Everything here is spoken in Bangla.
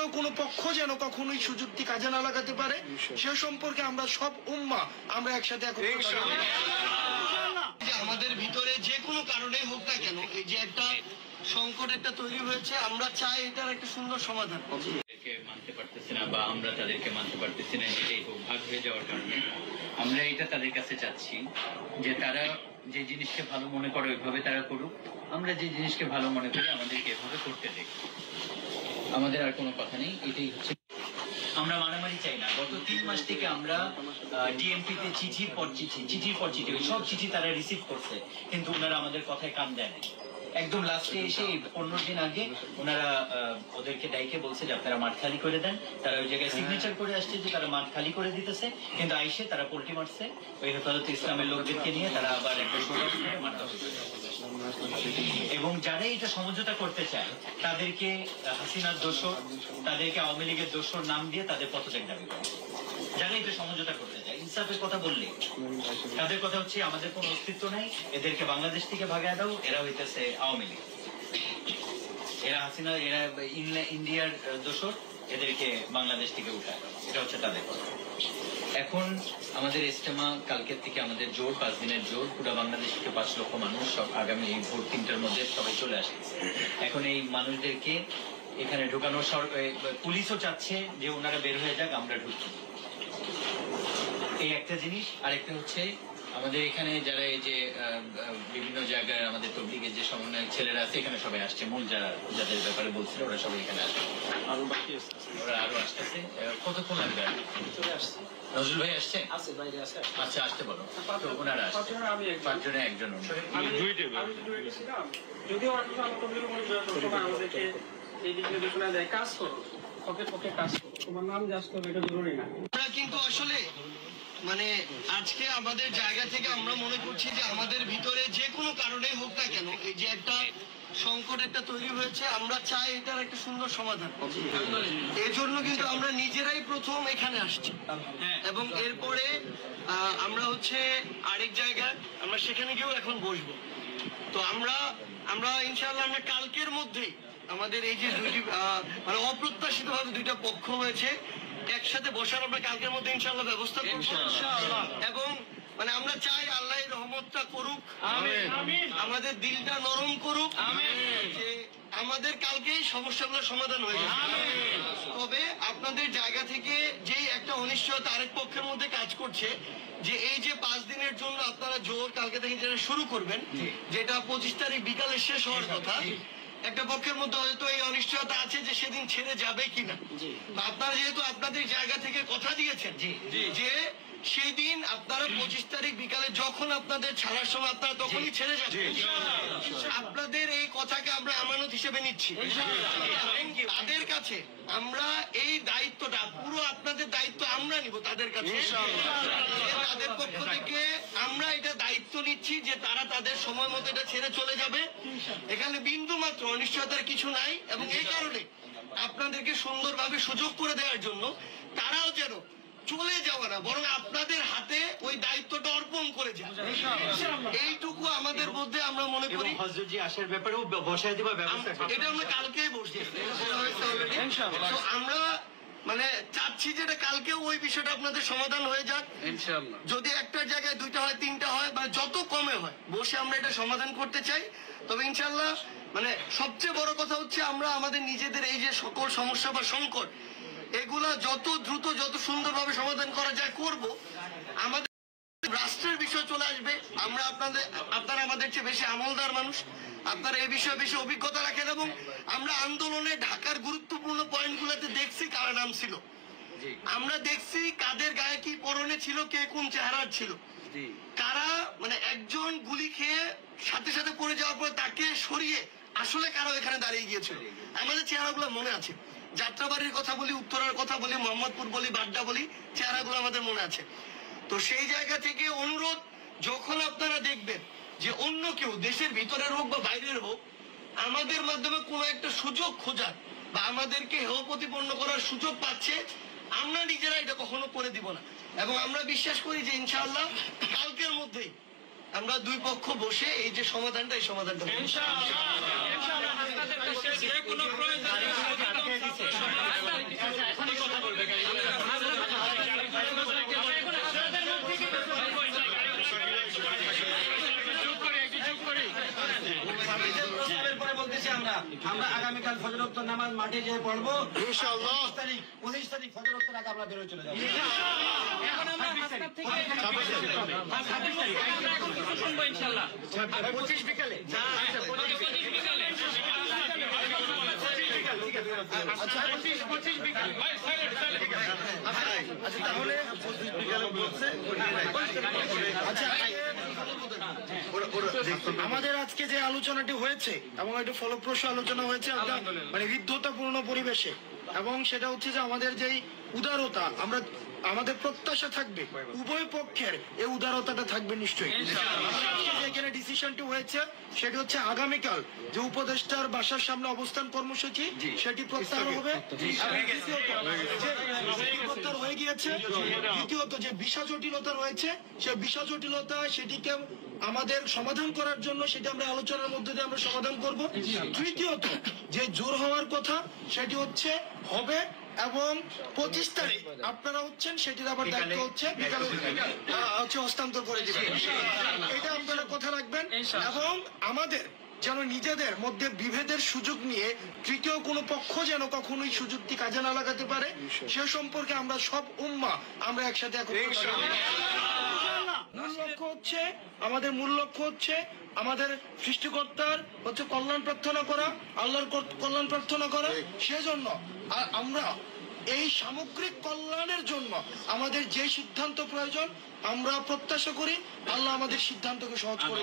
তৃতীয় কোনো পক্ষ যেন কখনোই সুযুক্তি কাজে না লাগাতে পারে, সে সম্পর্কে আমরা সব উম্মাহ আমরা একসাথে আমাদের ভিতরে যে কোনো কারণে হোক না কেন এই যে একটা সংকট একটা তৈরি হয়েছে, আমরা চাই এটার একটা সুন্দর সমাধান। মানতে পারতেছি না বা আমরা তাদেরকে মানতে পারতেছি না, যেটাই হোক ভাগ হয়ে যাওয়ার কারণে আমরা এটা তাদের কাছে চাচ্ছি যে তারা যে জিনিসকে ভালো মনে করে ওইভাবে তারা করুক, আমরা যে জিনিসকে ভালো মনে করি আমাদেরকে এভাবে করতে দেখ। আমাদের আর কোনো কথা নেই, এটাই হচ্ছে। আমরা মারামারি চাই না। গত 3 মাস থেকে আমরা ডিএমপিতে চিঠির পর চিঠি সব চিঠি তারা রিসিভ করছে, কিন্তু ওনারা আমাদের কথায় কান দেয় না। একদম লাস্টে এসে 15 দিন আগে ওনারা ওদেরকে ডাইকে বলছে যে আপনারা মাঠ খালি করে দেন। তারা ওই জায়গায় সিগনেচার করে আসছে যে তারা মাঠ খালি করে দিতেছে, কিন্তু আইসে তারা পোল্টি মারছে ওই হেফাজত ইসলামের লোকদেরকে নিয়ে। তারা আবার একটা এবং যারা এটা সমঝোতা করতে চায় তাদেরকে হাসিনার দোষর, তাদেরকে আওয়ামী লীগের দোষর নাম দিয়ে তাদের পদত্যাগ দাবি করে। যারা এটা সমঝোতা করতে চায়, ইনসাফের কথা বললে তাদের কথা হচ্ছে আমাদের কোনো অস্তিত্ব নাই, এদেরকে বাংলাদেশ থেকে ভাগায় দাও, এরা হইতেছে আওয়ামী লীগ, এরা হাসিনা, এরা ইন্ডিয়ার দোষর, এদেরকে বাংলাদেশ থেকে উঠায় দাও, এটা হচ্ছে তাদের কথা। এখন আমাদের ইজতেমা কালকের থেকে আমাদের জোর 5 দিনের জোর, পুরো বাংলাদেশ থেকে 5 লক্ষ মানুষ সব আগামী এই ভোর 3টার মধ্যে সবাই চলে আসছে। এখন এই মানুষদেরকে এখানে ঢুকানোর পুলিশও চাচ্ছে যে ওনারা বের হয়ে যাক, আমরা ঢুকি, এই একটা জিনিস। আরেকটা হচ্ছে আমাদের এখানে যারা এই যে বিভিন্ন জায়গায় আমাদের তবলিগের যে সমন্বয়ক ছেলেরা আছে এখানে সবাই আসছে, মূল যারা যাদের ব্যাপারে বলছিল ওরা সবাই এখানে আসছে, ওরা আরো আসতেছে। কতক্ষণ লাগবে? চলে আসছে। নজরুল ভাই আসছে? আচ্ছা, আসতে বলো। তো ওনারা আসছে 5 জনে একজন। যদিও আমাদেরকে এই দিকে কাজ করো, পক্ষে কাজ করো, তোমার নাম জাস্ট করো, এটা জরুরি না। কিন্তু আসলে মানে আজকে আমাদের জায়গা থেকে আমরা মনে করছি যে আমাদের ভিতরে যে কোনো কারণে হোক না কেন এই যে একটা সংকট একটা তৈরি হয়েছে, আমরা চাই এটার একটা সুন্দর সমাধান। এই জন্য কিন্তু আমরা নিজেরাই প্রথম এখানে আসছি এবং এরপরে আমরা হচ্ছে আরেক জায়গায় আমরা সেখানে গিয়েও এখন বসবো। তো আমরা ইনশাআল্লাহ আমরা কালকের মধ্যেই আমাদের এই যে দুইটি মানে অপ্রত্যাশিত ভাবে দুইটা পক্ষ হয়েছে, একসাথে বসার আমরা কালকের মধ্যে ইনশাআল্লাহ ব্যবস্থা করব এবং মানে আমরা চাই আল্লাহ রহমতটা করুক, আমাদের দিলটা নরম করুক, যে আমাদের কালকেই সমস্যাগুলো সমাধান হয়ে যাবে। তবে আপনাদের জায়গা থেকে যেই একটা অনিশ্চয়তা আরেক পক্ষের মধ্যে কাজ করছে যে এই যে 5 দিনের জন্য আপনারা জোর কালকে থেকে যেটা শুরু করবেন, যেটা 25 তারিখ বিকালে শেষ হওয়ার কথা, একটা পক্ষের মধ্যে হয়তো এই অনিশ্চয়তা আছে যে সেদিন ছেড়ে যাবে কিনা। আপনারা যেহেতু আপনাদের জায়গা থেকে কথা দিয়েছেন যে সেই দিন আপনারা 25 তারিখ বিকালে যখন আপনাদের ছাড়ার সময় আপনারা তখনই ছেড়ে যাবেন, আপনাদের এই কথাকে আমরা আমানত হিসেবে নিচ্ছি। তাদের কাছে আমরা এই দায়িত্বটা পুরো আপনাদের দায়িত্ব আমরা নিব তাদের কাছে, তাদের পক্ষ থেকে আমরা এটা দায়িত্ব নিচ্ছি যে তারা তাদের সময় মতো এটা ছেড়ে চলে যাবে। এখানে বিন্দু মাত্র অনিশ্চয়তার কিছু নাই এবং এই কারণে আপনাদেরকে সুন্দরভাবে সুযোগ করে দেওয়ার জন্য তারাও যেন চলে যাওয়া না, বরং আপনাদের হাতে ওই দায়িত্বটা অর্পণ করে যায়, এইটুকু আমাদের মধ্যে আমরা মনে করি। হযরতজি আসার ব্যাপারেও বসায় দেওয়ার ব্যবস্থা, এটা আমরা কালকেই বসছি। আমরা মানে চাচ্ছি যেটা কালকেও ওই বিষয়টা আপনাদের সমাধান হয়ে যাক ইনশাআল্লাহ। যদি একটা জায়গায় 2টা হয় 3টা হয় বা যত কমে হয় বসে আমরা এটা সমাধান করতে চাই। তবে ইনশাআল্লাহ মানে সবচেয়ে বড় কথা হচ্ছে আমরা আমাদের নিজেদের এই যে সকল সমস্যা বা সংকট এগুলা যত দ্রুত যত সুন্দরভাবে সমাধান করা যায় করব। আমাদের রাষ্ট্রের বিষয় চলে আসবে, আমরা আপনারা আমাদের চেয়ে বেশি আমলদার মানুষ, আপনারা এই বিষয়ে বেশি অভিজ্ঞতা রাখেন এবং আমরা আন্দোলনে ঢাকার গুরুত্বপূর্ণ পয়েন্টগুলোতে দেখছি কারা নাম ছিল, আমরা দেখছি কাদের গায়ে কি পরনে ছিল, কে কোন চেহারার ছিল, কারা মানে একজন গুলি খেয়ে সাথে সাথে পড়ে যাওয়ার পর তাকে সরিয়ে আসলে কারা এখানে দাঁড়িয়ে গিয়েছিল। আমাদের চেহারাগুলো মনে আছে, যাত্রাবাড়ির কথা বলি, উত্তরার কথা বলি, মোহাম্মদপুর বলি, বাড্ডা বলি, চেহারাগুলো আমাদের মনে আছে। তো সেই জায়গা থেকে অনুরোধ, যখন আপনারা দেখবেন যে অন্য কেউ দেশের ভিতরের হোক বা বাইরের হোক আমাদের মাধ্যমে কোনো একটা সুযোগ খোঁজার বা আমাদেরকে হেয় প্রতিপন্ন করার সুযোগ পাচ্ছে, আমরা নিজেরা এটা কখনো করে দিব না এবং আমরা বিশ্বাস করি যে ইনশাআল্লাহ কালকের মধ্যেই আমরা দুই পক্ষ বসে এই যে সমাধানটা, এই সমাধানটা ইনশাআল্লাহ আমরা আগামীকাল ফজরোত্তর নামাজ মাঠে যেয়ে পড়বো ইনশাআল্লাহ। 25 তারিখ ফজরোত্তর আগে আমরা বেরোয় চলে যাবো। এখন আমরা হাসপাতাল থেকে আমরা এখন কিছু শুনবো ইনশাআল্লাহ। 25 বিকালে। আচ্ছা, 25 বিকালে। আচ্ছা 25 বিকালে। আচ্ছা তাহলে 25 বিকালে বলছে। আচ্ছা আমাদের আজকে যে আলোচনাটি হয়েছে এবং একটা ফলপ্রসূ আলোচনা হয়েছে একটা মানে হৃদ্যতাপূর্ণ পরিবেশে, এবং সেটা হচ্ছে যে আমাদের যেই উদারতা আমরা আমাদের প্রত্যাশা থাকবে উভয় পক্ষের এই উদারতাটা থাকবে নিশ্চয়ই। আজকে যে এখানে ডিসিশনটি হয়েছে সেটি হচ্ছে আগামীকাল যে উপদেষ্টার বাসার সামনে অবস্থান কর্মসূচি সেটি প্রত্যাহার হবে। এবং দ্বিতীয়ত যে প্রত্যাহার হয়ে গিয়েছে, দ্বিতীয়ত যে ভিসা জটিলতা রয়েছে সেই ভিসা জটিলতা সেটিকে আমাদের সমাধান করার জন্য সেটা আমরা আলোচনার মধ্যে দিয়ে আমরা সমাধান করব। তৃতীয়ত যে জোর হওয়ার কথা সেটি হচ্ছে হবে, এবং 25 তারিখ আপনারা হচ্ছেন সেটির আবার দায়িত্ব হচ্ছে বিকালে হচ্ছে হস্তান্তর করে দিবেন। এটা আপনারা কথা রাখবেন। এবং আমাদের যেন নিজেদের মধ্যে বিভেদের সুযোগ নিয়ে তৃতীয় কোনো পক্ষ যেন কখনোই সুযোগটি কাজে না লাগাতে পারে সে সম্পর্কে আমরা সব উম্মাহ আমরা একসাথে এখন মূল লক্ষ্য হচ্ছে আমাদের সৃষ্টিকর্তার হচ্ছে কল্যাণ প্রার্থনা করা, আল্লাহর কল্যাণ প্রার্থনা করা। সেজন্য আমরা এই সামগ্রিক কল্যাণের জন্য আমাদের যে সিদ্ধান্ত প্রয়োজন আমরা প্রত্যাশা করি আল্লাহ আমাদের সিদ্ধান্তকে সহজ করে।